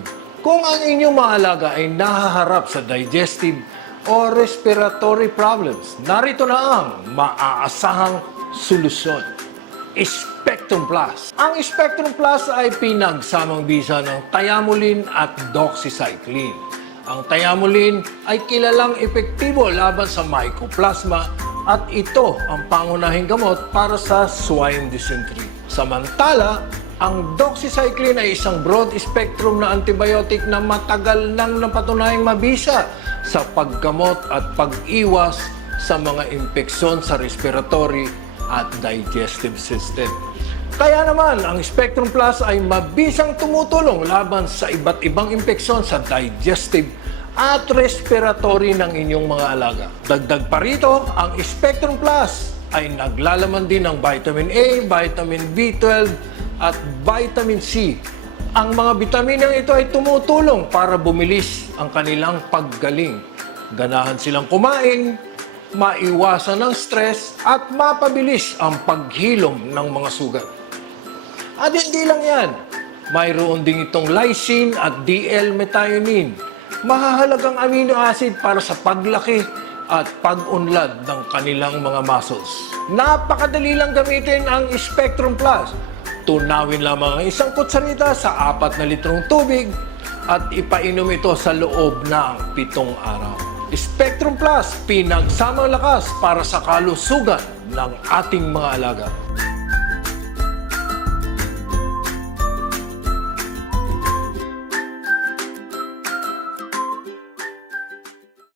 Spectrum. Kung ang inyong mga alaga ay nahaharap sa digestive o respiratory problems, narito na ang maaasahang solusyon. Spectrum Plus. Ang Spectrum Plus ay pinagsamang bisa ng Thiamulin at Doxycycline. Ang Thiamulin ay kilalang epektibo laban sa Mycoplasma at ito ang pangunahing gamot para sa swine dysentery. Samantala, ang Doxycycline ay isang broad spectrum na antibiotic na matagal nang napatunayang mabisa sa paggamot at pag-iwas sa mga impeksyon sa respiratory at digestive system. Kaya naman, ang Spectrum Plus ay mabisang tumutulong laban sa iba't ibang impeksyon sa digestive at respiratory ng inyong mga alaga. Dagdag pa rito, ang Spectrum Plus ay naglalaman din ng vitamin A, vitamin B12 at vitamin C. Ang mga bitaminang ito ay tumutulong para bumilis ang kanilang paggaling. Ganahan silang kumain, maiwasan ng stress at mapabilis ang paghilom ng mga sugat. At hindi lang yan, mayroon din itong lysine at DL-methionine, mahahalagang amino acid para sa paglaki at pag-unlad ng kanilang mga muscles. Napakadali lang gamitin ang Spectrum Plus. Tunawin lamang ang isang kutsarita sa 4 na litrong tubig at ipainom ito sa loob ng 7 araw. Spectrum Plus, pinagsamang lakas para sa kalusugan ng ating mga alaga.